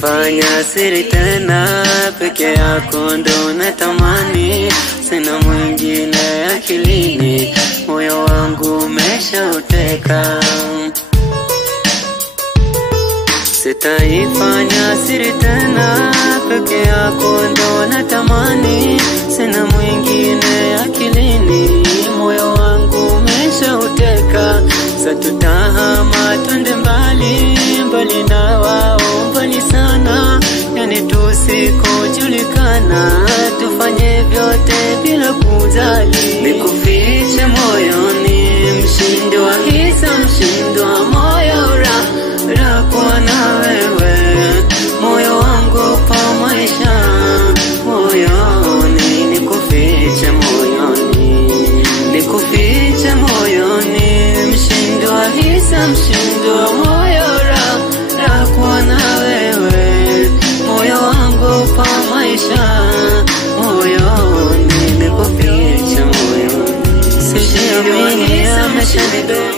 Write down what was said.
Sitaifanya siri tena, peke yako ndo natamani, sina mwingine akilini, moyo wangu umeshauteka. Sitaifanya siri tena, peke yako ndo natamani, sina mwingine akilini, moyo wangu umeshauteka. Sasa tutahama twende mbali, mbali na wao, mbali sana, yani tusikojulikana, tufanye vyote bila kujali. Nikufiche moyoni, mshindi wa hisa, mshindi wa moyo, raha kuwa na wewe, moyo wangu pa maisha, moyoni. Nikufiche moyoni, nikufiche moyoni, mshindi wa hisa, mshindi wa moyo, raha kuwa na wewe, moyo wangu pa maisha, moyoni. Nikufiche moyoni, sijiamini ameshanibeba.